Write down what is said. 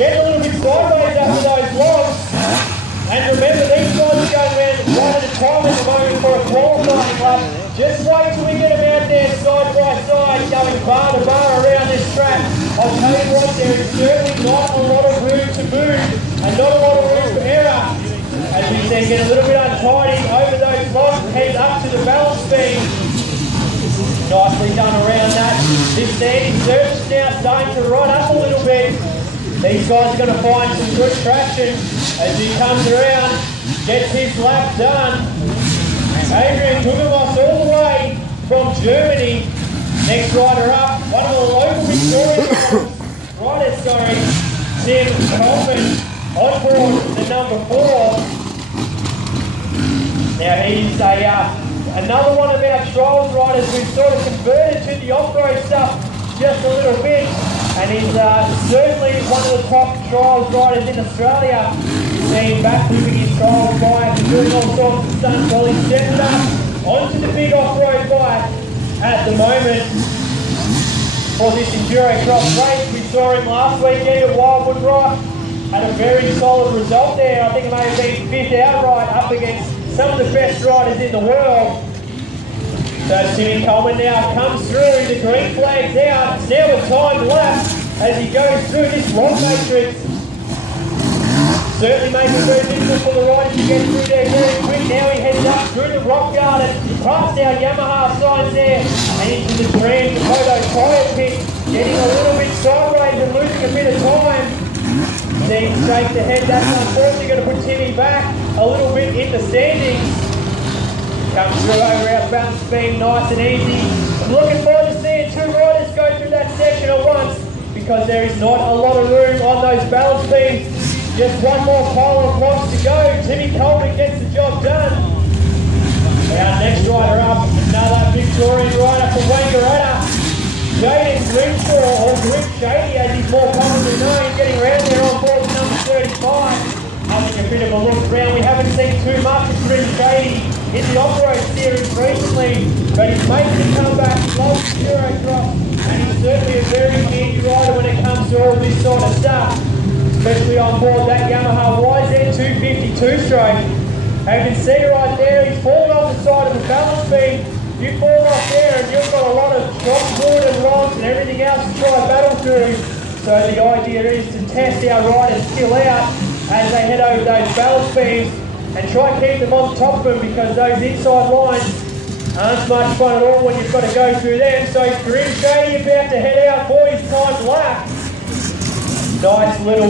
Get a little bit sideways after those logs. And remember, these guys are going around one at a time at the moment for a qualifying lap. Just wait till we get them out there side by side, going bar to bar around this track. I'll tell you what, there is certainly not a lot of room to move and not a lot of room for error. As we then get a little bit untidy over those logs, head up to the balance beam. Nicely done around that. This sandy surface now starting to run up a little bit. These guys are going to find some good traction as he comes around, gets his lap done. Adrian Kugelmoss all the way from Germany. Next rider up, one of the local Victorian riders, Tim Coleman, on board the number 4. Now he's another one of our trials riders who's sort of converted to the off-road stuff just a little bit. And he's certainly one of the top trials riders in Australia. Seen backflipping his trials bike and doing all sorts of stunts while he's stepped up onto the big off-road bike at the moment for this Enduro Cross race. We saw him last weekend at Wildwood Rock. Had a very solid result there. I think it may have been 5th outright up against some of the best riders in the world. So Timmy Coleman now comes through, the green flag's out. It's now a timed lap as he goes through this rock matrix. Certainly makes it very difficult for the riders to get through there very quick. Now he heads up through the rock garden, past our Yamaha signs there, and into the Grand Moto tyre pit, getting a little bit sideways and losing a bit of time. Seems safe to head. That's unfortunately going to put Timmy back a little bit in the standings. Comes through over our balance beam nice and easy. I'm looking forward to seeing 2 riders go through that section at once because there is not a lot of room on those balance beams. Just one more pile of blocks to go. Timmy Coleman gets the job done. Our next rider up, another Victorian rider from Wangaratta. Jaden Grimshaw, or Grim Shady as he's more commonly known, getting around there on board number 35. Having a bit of a look around. We haven't seen too much of Grim Shady in the off-road series recently, but he's making a comeback. He loves Enduro Cross, and he's certainly a very handy rider when it comes to all this sort of stuff, especially on board that Yamaha YZ252 stroke. And you can see right there, he's fallen off the side of the balance beam. You fall off there and you've got a lot of drop fluid and rocks and everything else to try and battle through. So the idea is to test our riders' skill out as they head over those balance beams and try and keep them on top of them because those inside lines aren't much fun at all when you've got to go through them. So Grim Shady about to head out for his timed lap. Nice little